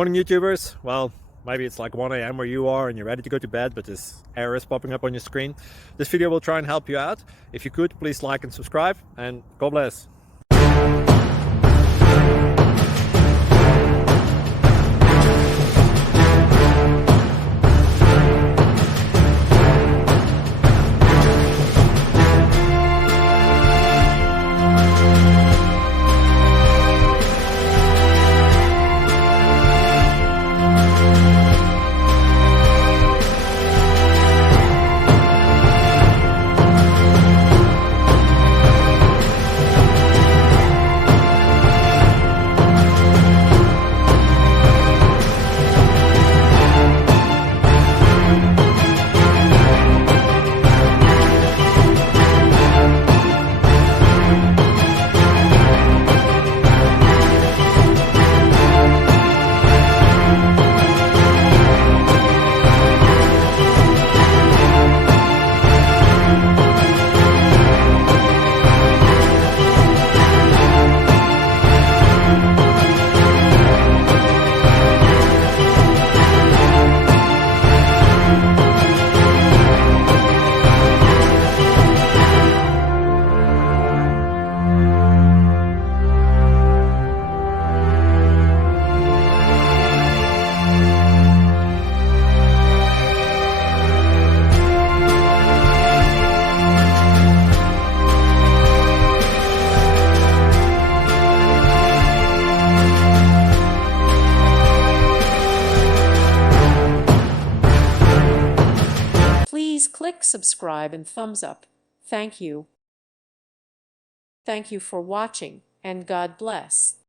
Morning YouTubers. Well, maybe it's like 1 a.m. where you are and you're ready to go to bed, but this error is popping up on your screen. This video will try and help you out. If you could, please like and subscribe, and God bless. Please click subscribe and thumbs up. Thank you. Thank you for watching, and God bless.